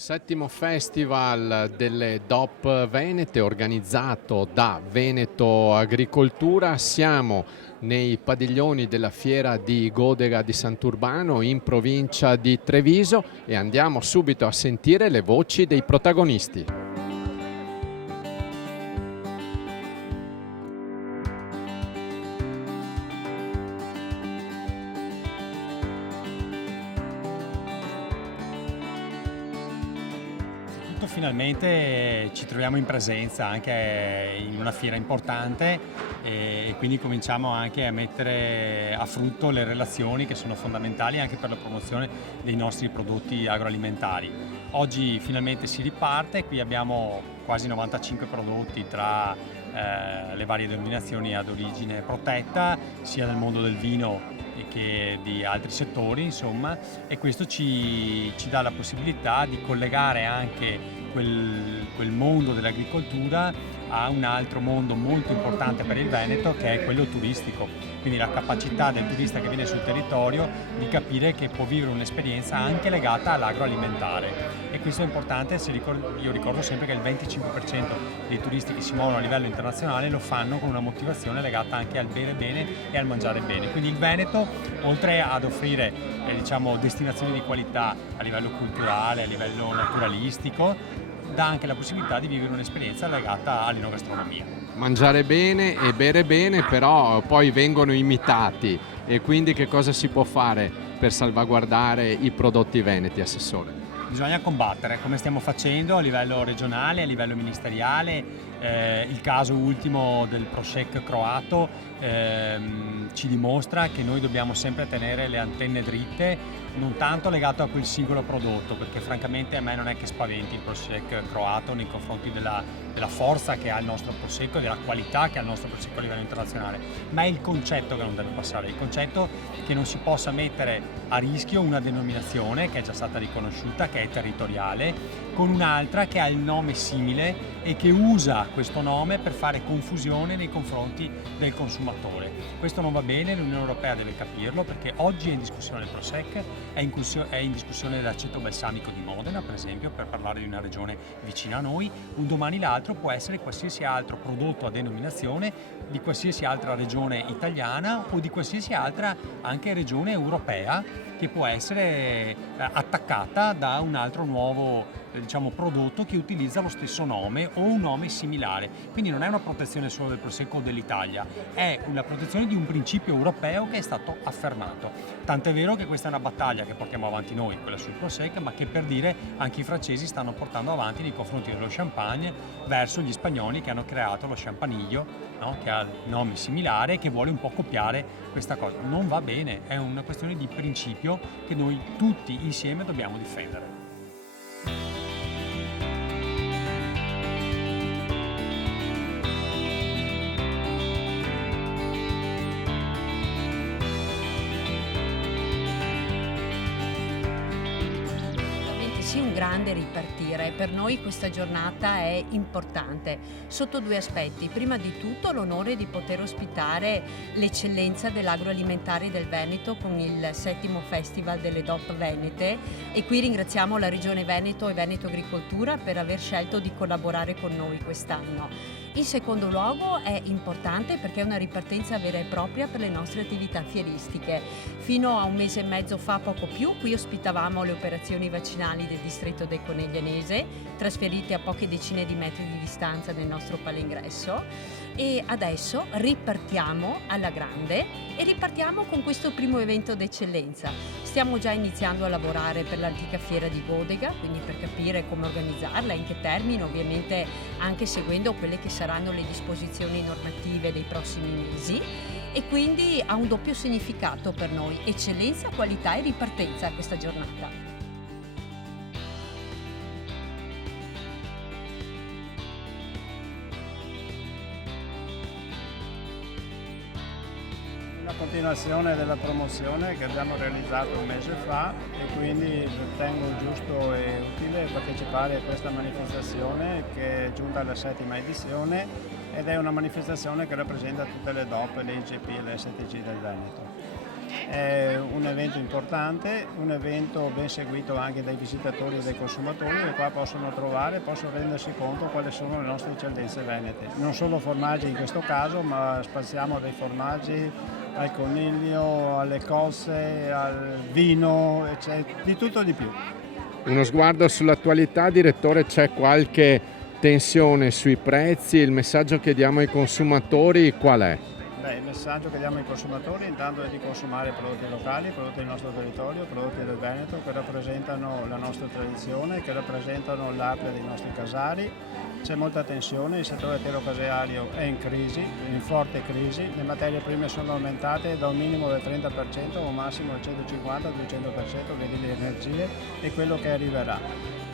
Settimo Festival delle DOP Venete organizzato da Veneto Agricoltura. Siamo nei padiglioni della fiera di Godega di Sant'Urbano in provincia di Treviso e andiamo subito a sentire le voci dei protagonisti. Finalmente ci troviamo in presenza anche in una fiera importante e quindi cominciamo anche a mettere a frutto le relazioni che sono fondamentali anche per la promozione dei nostri prodotti agroalimentari. Oggi finalmente si riparte, qui abbiamo quasi 95 prodotti tra le varie denominazioni ad origine protetta, sia nel mondo del vino che di altri settori, insomma, e questo ci dà la possibilità di collegare anche quel mondo dell'agricoltura a un altro mondo molto importante per il Veneto, che è quello turistico. Quindi la capacità del turista che viene sul territorio di capire che può vivere un'esperienza anche legata all'agroalimentare. E questo è importante, io ricordo sempre che il 25% dei turisti che si muovono a livello internazionale lo fanno con una motivazione legata anche al bere bene e al mangiare bene. Quindi il Veneto, oltre ad offrire destinazioni di qualità a livello culturale, a livello naturalistico, dà anche la possibilità di vivere un'esperienza legata all'enogastronomia. Mangiare bene e bere bene, però poi vengono imitati, e quindi che cosa si può fare per salvaguardare i prodotti veneti, Assessore? Bisogna combattere, come stiamo facendo a livello regionale, a livello ministeriale. Il caso ultimo del Prosek croato ci dimostra che noi dobbiamo sempre tenere le antenne dritte, non tanto legato a quel singolo prodotto, perché francamente a me non è che spaventi il Prosek croato nei confronti della forza che ha il nostro Prosecco e della qualità che ha il nostro Prosecco a livello internazionale, ma è il concetto che non deve passare, il concetto che non si possa mettere a rischio una denominazione che è già stata riconosciuta, che è territoriale, con un'altra che ha il nome simile e che usa questo nome per fare confusione nei confronti del consumatore. Questo non va bene, l'Unione Europea deve capirlo, perché oggi è in discussione il Prosek, è in discussione l'aceto balsamico di Modena, per esempio, per parlare di una regione vicina a noi. Un domani l'altro può essere qualsiasi altro prodotto a denominazione di qualsiasi altra regione italiana o di qualsiasi altra anche regione europea, che può essere attaccata da un altro nuovo prodotto che utilizza lo stesso nome o un nome similare. Quindi non è una protezione solo del Prosecco o dell'Italia, è una protezione di un principio europeo che è stato affermato. Tant'è vero che questa è una battaglia che portiamo avanti noi, quella sul Prosecco, ma che, per dire, anche i francesi stanno portando avanti nei confronti dello champagne verso gli spagnoli, che hanno creato lo Champaniglio, no? Che ha nome similare e che vuole un po' copiare questa cosa. Non va bene, è una questione di principio che noi tutti insieme dobbiamo difendere. Sì, un grande ripartire. Per noi questa giornata è importante sotto due aspetti. Prima di tutto l'onore di poter ospitare l'eccellenza dell'agroalimentare del Veneto con il settimo Festival delle DOP Venete, e qui ringraziamo la Regione Veneto e Veneto Agricoltura per aver scelto di collaborare con noi quest'anno. In secondo luogo è importante perché è una ripartenza vera e propria per le nostre attività fieristiche. Fino a un mese e mezzo fa, poco più, qui ospitavamo le operazioni vaccinali del distretto del Coneglianese, trasferite a poche decine di metri di distanza nel nostro palingresso, e adesso ripartiamo alla grande e ripartiamo con questo primo evento d'eccellenza. Stiamo già iniziando a lavorare per l'antica fiera di Godega, quindi per capire come organizzarla, in che termini, ovviamente anche seguendo quelle che saranno le disposizioni normative dei prossimi mesi, e quindi ha un doppio significato per noi: eccellenza, qualità e ripartenza questa giornata. Una continuazione della promozione che abbiamo realizzato un mese fa, e quindi ritengo giusto e utile partecipare a questa manifestazione che è giunta alla 7ª edizione, ed è una manifestazione che rappresenta tutte le DOP, le IGP e le STG del Veneto. È un evento importante, un evento ben seguito anche dai visitatori e dai consumatori, e qua possono rendersi conto quali sono le nostre eccellenze venete. Non solo formaggi in questo caso, ma spaziamo dai formaggi al coniglio, alle cozze, al vino, di tutto e di più. Uno sguardo sull'attualità, direttore, c'è qualche tensione sui prezzi? Il messaggio che diamo ai consumatori qual è? Il messaggio che diamo ai consumatori intanto è di consumare prodotti locali, prodotti del nostro territorio, prodotti del Veneto che rappresentano la nostra tradizione, che rappresentano l'arte dei nostri casari. C'è molta tensione, il settore telo-caseario è in crisi, in forte crisi, le materie prime sono aumentate da un minimo del 30% a un massimo del 150-200%, vedi le energie e quello che arriverà.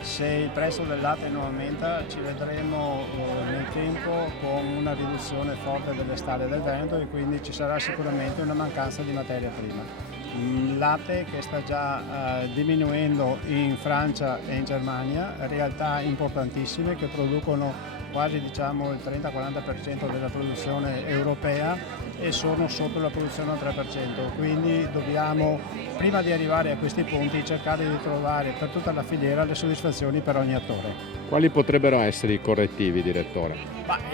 Se il prezzo del latte non aumenta ci vedremo nel tempo con una riduzione forte delle stalle del Veneto e quindi ci sarà sicuramente una mancanza di materia prima. Il latte che sta già diminuendo in Francia e in Germania, realtà importantissime che producono quasi il 30-40% della produzione europea e sono sotto la produzione al 3%, quindi dobbiamo, prima di arrivare a questi punti, cercare di trovare per tutta la filiera le soddisfazioni per ogni attore. Quali potrebbero essere i correttivi, direttore?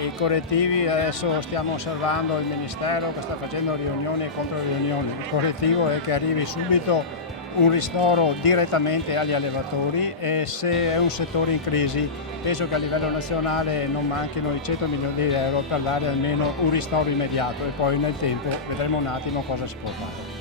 I correttivi, adesso stiamo osservando il Ministero che sta facendo riunioni e controriunioni. Il correttivo è che arrivi subito un ristoro direttamente agli allevatori e se è un settore in crisi penso che a livello nazionale non manchino i 100 milioni di euro per dare almeno un ristoro immediato e poi nel tempo vedremo un attimo cosa si può fare.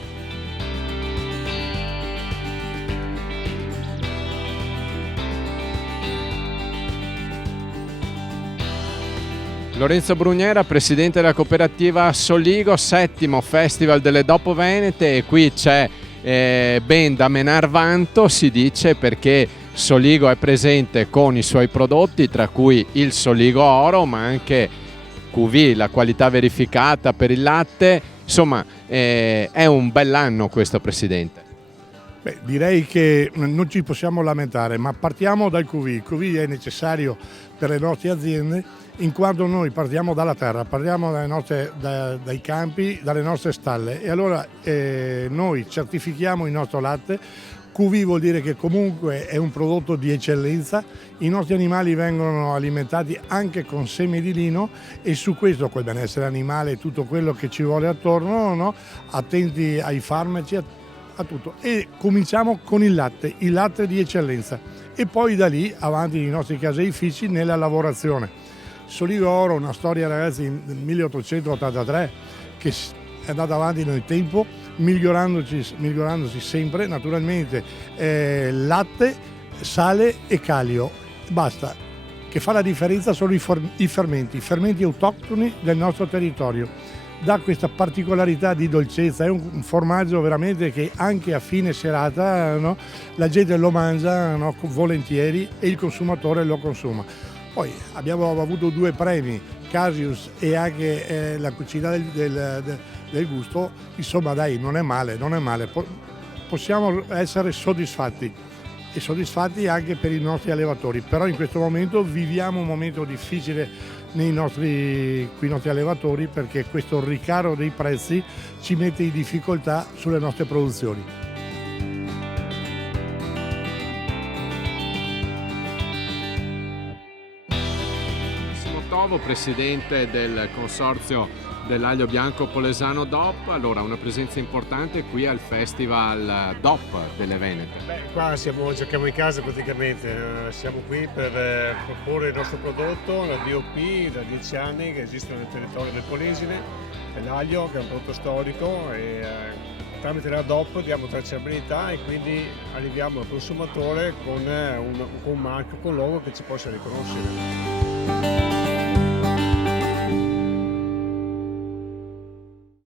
Lorenzo Brugnera, presidente della cooperativa Soligo, 7° Festival delle DOP Venete, e qui c'è ben da menar vanto, si dice, perché Soligo è presente con i suoi prodotti, tra cui il Soligo Oro, ma anche QV, la qualità verificata per il latte. Insomma, è un bell'anno questo, presidente. Direi che non ci possiamo lamentare, ma partiamo dal QV. Il QV è necessario per le nostre aziende in quanto noi partiamo dalla terra, partiamo dai campi, dalle nostre stalle, e allora noi certifichiamo il nostro latte. QV vuol dire che comunque è un prodotto di eccellenza, i nostri animali vengono alimentati anche con semi di lino e su questo, col benessere animale e tutto quello che ci vuole attorno, no? Attenti ai farmaci, a tutto. E cominciamo con il latte di eccellenza, e poi da lì avanti i nostri caseifici nella lavorazione. Soligo Oro, una storia, ragazzi, del 1883 che è andata avanti nel tempo, migliorandosi sempre. Naturalmente latte, sale e calio, basta. Che fa la differenza sono i fermenti autoctoni del nostro territorio. Dà questa particolarità di dolcezza, è un formaggio veramente che anche a fine serata, no, la gente lo mangia, no, volentieri, e il consumatore lo consuma. Poi abbiamo avuto 2 premi, Casius e anche la cucina del gusto, insomma dai, non è male, possiamo essere soddisfatti, e soddisfatti anche per i nostri allevatori, però in questo momento viviamo un momento difficile con i nostri allevatori, perché questo ricaro dei prezzi ci mette in difficoltà sulle nostre produzioni. Presidente del consorzio dell'aglio bianco Polesano DOP, allora una presenza importante qui al Festival DOP delle Venete. Qua giochiamo in casa praticamente, siamo qui per proporre il nostro prodotto, la DOP, da 10 anni che esiste nel territorio del Polesine, l'aglio che è un prodotto storico, e tramite la DOP diamo tracciabilità e quindi arriviamo al consumatore con un marchio, con un logo che ci possa riconoscere.